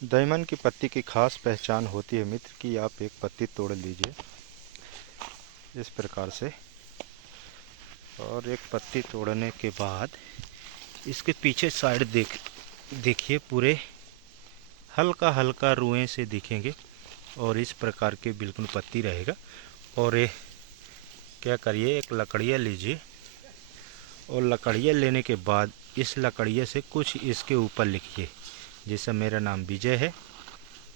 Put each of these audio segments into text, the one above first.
दईमन की पत्ती की खास पहचान होती है मित्र कि आप एक पत्ती तोड़ लीजिए इस प्रकार से, और एक पत्ती तोड़ने के बाद इसके पीछे साइड देखिए, पूरे हल्का हल्का रुएं से दिखेंगे और इस प्रकार के बिल्कुल पत्ती रहेगा। और ये क्या करिए, एक लकड़ियाँ लीजिए और लकड़ियाँ लेने के बाद इस लकड़ियाँ से कुछ इसके ऊपर लिखिए। जैसे मेरा नाम विजय है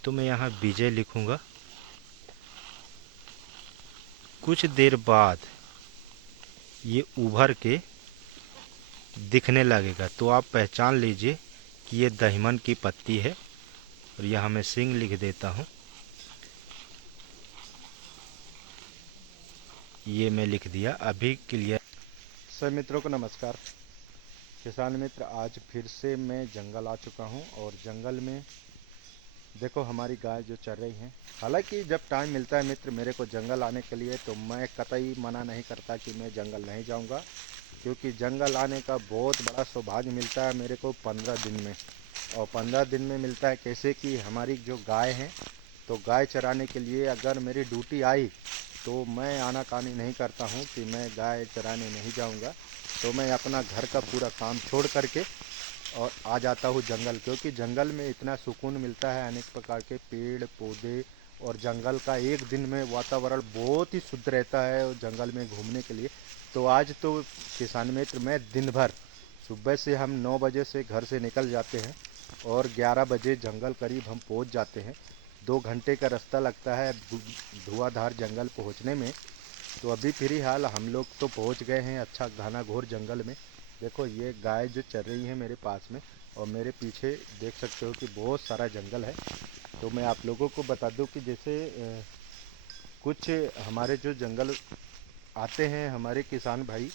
तो मैं यहाँ विजय लिखूँगा। कुछ देर बाद ये उभर के दिखने लगेगा तो आप पहचान लीजिए कि ये दहीमन की पत्ती है। और यहाँ मैं सिंग लिख देता हूँ, ये मैं लिख दिया। अभी क्लियर। सभी मित्रों को नमस्कार। किसान मित्र, आज फिर से मैं जंगल आ चुका हूँ और जंगल में देखो हमारी गाय जो चर रही हैं। हालांकि जब टाइम मिलता है मित्र मेरे को जंगल आने के लिए तो मैं कतई मना नहीं करता कि मैं जंगल नहीं जाऊँगा, क्योंकि जंगल आने का बहुत बड़ा सौभाग्य मिलता है मेरे को 15 दिन में। और 15 दिन में मिलता है कैसे कि हमारी जो गाय हैं, तो गाय चराने के लिए अगर मेरी ड्यूटी आई तो मैं आनाकानी नहीं करता हूँ कि मैं गाय चराने नहीं जाऊँगा। तो मैं अपना घर का पूरा काम छोड़ करके और आ जाता हूँ जंगल, क्योंकि जंगल में इतना सुकून मिलता है। अनेक प्रकार के पेड़ पौधे और जंगल का एक दिन में वातावरण बहुत ही शुद्ध रहता है और जंगल में घूमने के लिए। तो आज तो किसान मित्र मैं दिन भर, सुबह से हम 9 बजे से घर से निकल जाते हैं और 11 बजे जंगल करीब हम पहुंच जाते हैं। 2 घंटे का रास्ता लगता है धुआंधार जंगल पहुंचने में। तो अभी फिलहाल हम लोग तो पहुंच गए हैं अच्छा घना घोर जंगल में। देखो ये गाय जो चर रही है मेरे पास में, और मेरे पीछे देख सकते हो कि बहुत सारा जंगल है। तो मैं आप लोगों को बता दूं कि जैसे कुछ हमारे जो जंगल आते हैं हमारे किसान भाई,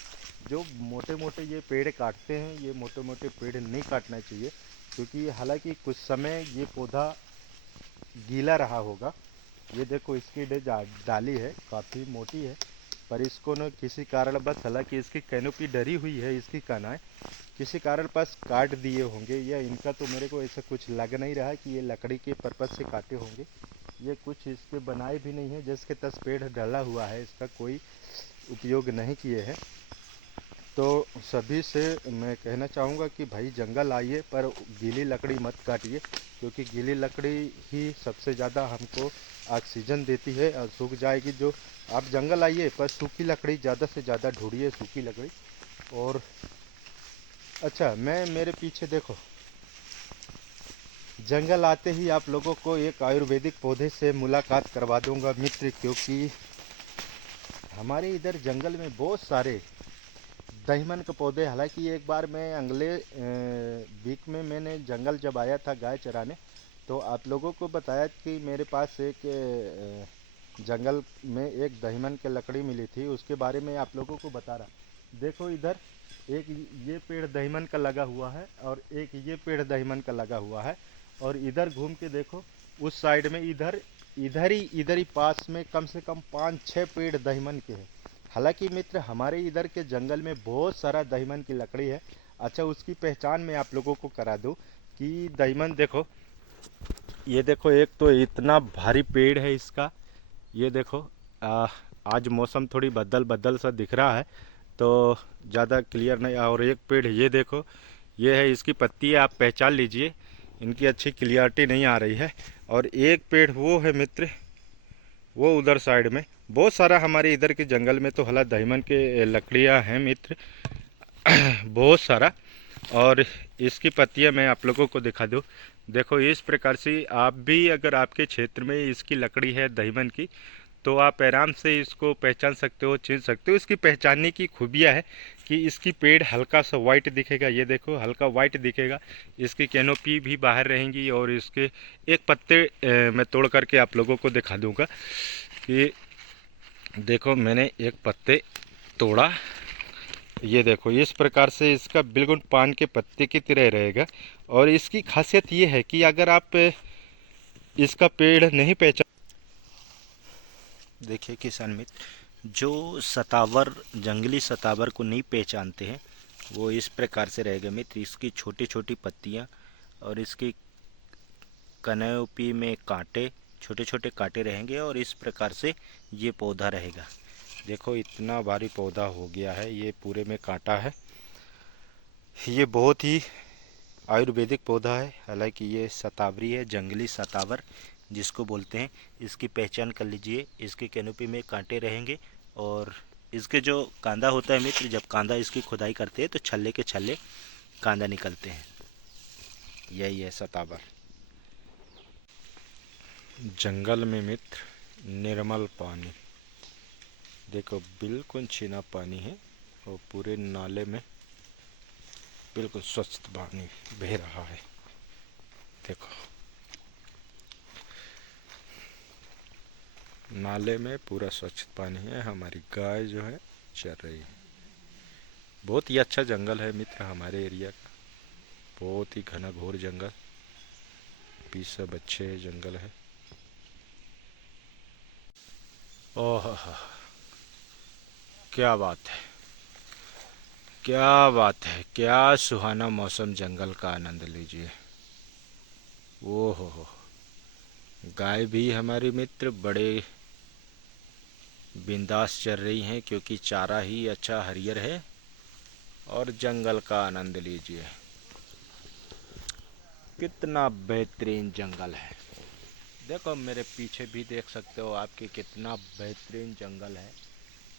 जो मोटे मोटे ये पेड़ काटते हैं, ये मोटे मोटे पेड़ नहीं काटना चाहिए, क्योंकि हालांकि कुछ समय ये पौधा गीला रहा होगा। ये देखो इसकी डाली है काफ़ी मोटी है, पर इसको न किसी कारणवश, हालांकि इसकी कैनोपी डरी हुई है, इसकी कनाएं किसी कारण बस काट दिए होंगे, या इनका तो मेरे को ऐसा कुछ लग नहीं रहा कि ये लकड़ी के पर्पज से काटे होंगे। ये कुछ इस पे बनाए भी नहीं है, जिसके 10 पेड़ डला हुआ है, इसका कोई उपयोग नहीं किए हैं। तो सभी से मैं कहना चाहूँगा कि भाई जंगल आइए पर गीली लकड़ी मत काटिए, क्योंकि गीली लकड़ी ही सबसे ज़्यादा हमको ऑक्सीजन देती है। और सूख जाएगी जो, आप जंगल आइए पर सूखी लकड़ी ज़्यादा से ज़्यादा ढूंढिए, सूखी लकड़ी। और अच्छा, मैं मेरे पीछे देखो, जंगल आते ही आप लोगों को एक आयुर्वेदिक पौधे से मुलाकात करवा दूंगा मित्र, क्योंकि हमारे इधर जंगल में बहुत सारे दहीमन के पौधे। हालांकि एक बार मैं अगले वीक में मैंने जंगल जब आया था गाय चराने, तो आप लोगों को बताया कि मेरे पास एक जंगल में एक दहीमन की लकड़ी मिली थी, उसके बारे में आप लोगों को बता रहा। देखो इधर एक ये पेड़ दहीमन का लगा हुआ है और एक ये पेड़ दहीमन का लगा हुआ है। और इधर घूम के देखो उस साइड में, इधर इधर ही पास में कम से कम 5-6 पेड़ दहीमन के हैं। हालांकि मित्र हमारे इधर के जंगल में बहुत सारा दहीमन की लकड़ी है। अच्छा, उसकी पहचान मैं आप लोगों को करा दूं कि दहीमन देखो, ये देखो एक तो इतना भारी पेड़ है इसका। ये देखो आज मौसम थोड़ी बदल बदल सा दिख रहा है तो ज़्यादा क्लियर नहीं। और एक पेड़ ये देखो, ये है इसकी पत्ती है, आप पहचान लीजिए, इनकी अच्छी क्लियरिटी नहीं आ रही है। और एक पेड़ वो है मित्र, वो उधर साइड में। बहुत सारा हमारे इधर के जंगल में तो हला दहीमन के लकड़ियाँ हैं मित्र, बहुत सारा। और इसकी पत्तियां मैं आप लोगों को दिखा दूँ। देखो इस प्रकार से आप भी, अगर आपके क्षेत्र में इसकी लकड़ी है दहीमन की, तो आप आराम से इसको पहचान सकते हो, चिन सकते हो। इसकी पहचानने की खूबियाँ है कि इसकी पेड़ हल्का सा वाइट दिखेगा, ये देखो हल्का वाइट दिखेगा। इसकी कैनोपी भी बाहर रहेंगी। और इसके एक पत्ते मैं तोड़ करके आप लोगों को दिखा दूंगा कि देखो मैंने एक पत्ते तोड़ा, ये देखो इस प्रकार से इसका बिल्कुल पान के पत्ते की तरह रहेगा। और इसकी खासियत ये है कि अगर आप इसका पेड़ नहीं पहचान, देखिए किसान मित्र, जो सतावर, जंगली सतावर को नहीं पहचानते हैं वो इस प्रकार से रहेगा मित्र। इसकी छोटी छोटी पत्तियां और इसकी कैनोपी में कांटे, छोटे छोटे कांटे रहेंगे और इस प्रकार से ये पौधा रहेगा। देखो इतना भारी पौधा हो गया है, ये पूरे में कांटा है। ये बहुत ही आयुर्वेदिक पौधा है, हालांकि ये शतावरी है, जंगली शतावर जिसको बोलते हैं। इसकी पहचान कर लीजिए, इसके कैनोपी में कांटे रहेंगे और इसके जो कांदा होता है मित्र, जब कांदा इसकी खुदाई करते हैं तो छल्ले के छल्ले कांदा निकलते हैं। यही है शतावर। जंगल में मित्र निर्मल पानी, देखो बिल्कुल छीना पानी है और पूरे नाले में बिल्कुल स्वच्छ पानी बह रहा है। देखो नाले में पूरा स्वच्छ पानी है, हमारी गाय जो है चर रही है। बहुत ही अच्छा जंगल है मित्र हमारे एरिया का, बहुत ही घना घोर जंगल, 20 सब अच्छे जंगल है। ओह क्या बात है, क्या बात है, क्या सुहाना मौसम, जंगल का आनंद लीजिए। ओह हो, गाय भी हमारी मित्र बड़े बिंदास चर रही हैं क्योंकि चारा ही अच्छा हरियर है। और जंगल का आनंद लीजिए, कितना बेहतरीन जंगल है। देखो मेरे पीछे भी देख सकते हो आपके, कितना बेहतरीन जंगल है,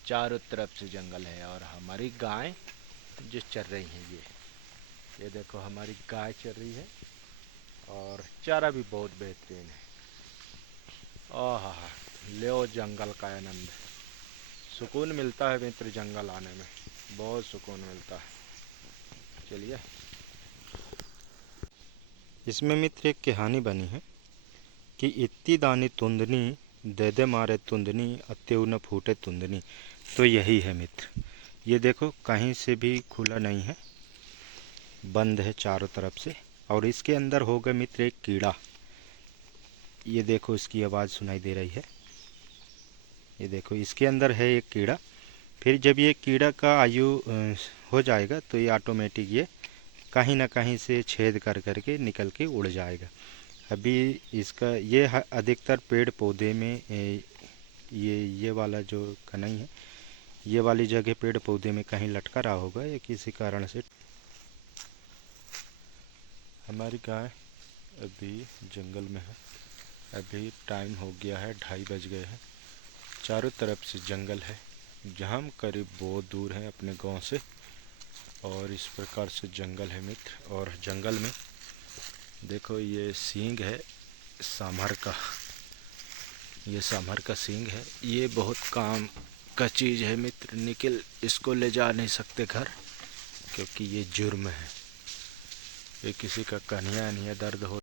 चारों तरफ से जंगल है। और हमारी गाय जो चर रही है, ये देखो हमारी गाय चर रही है और चारा भी बहुत बेहतरीन है। आहा, लो जंगल का आनंद, सुकून मिलता है मित्र जंगल आने में, बहुत सुकून मिलता है। चलिए, इसमें मित्र एक कहानी बनी है कि इत्ती दानी तुंदनी, दे दे मारे तुंदनी, अत्ते न फूटे तुंदनी। तो यही है मित्र, ये देखो कहीं से भी खुला नहीं है, बंद है चारों तरफ से। और इसके अंदर होगा मित्र एक कीड़ा, ये देखो इसकी आवाज़ सुनाई दे रही है, ये देखो इसके अंदर है एक कीड़ा। फिर जब ये कीड़ा का आयु हो जाएगा तो ये ऑटोमेटिक ये कहीं ना कहीं से छेद कर करके निकल के उड़ जाएगा। अभी इसका ये अधिकतर पेड़ पौधे में ये वाला जो कनई है, ये वाली जगह पेड़ पौधे में कहीं लटका रहा होगा या किसी कारण से। हमारी गाय अभी जंगल में है, अभी टाइम हो गया है, 2:30 बज गए हैं। चारों तरफ से जंगल है, जहाँ हम करीब बहुत दूर हैं अपने गांव से। और इस प्रकार से जंगल है मित्र। और जंगल में देखो ये सींग है सांभर का, ये सांभर का सींग है, ये बहुत काम का चीज़ है मित्र। निकल इसको ले जा नहीं सकते घर क्योंकि ये जुर्म है, ये किसी का कन्हैया नहीं है, दर्द हो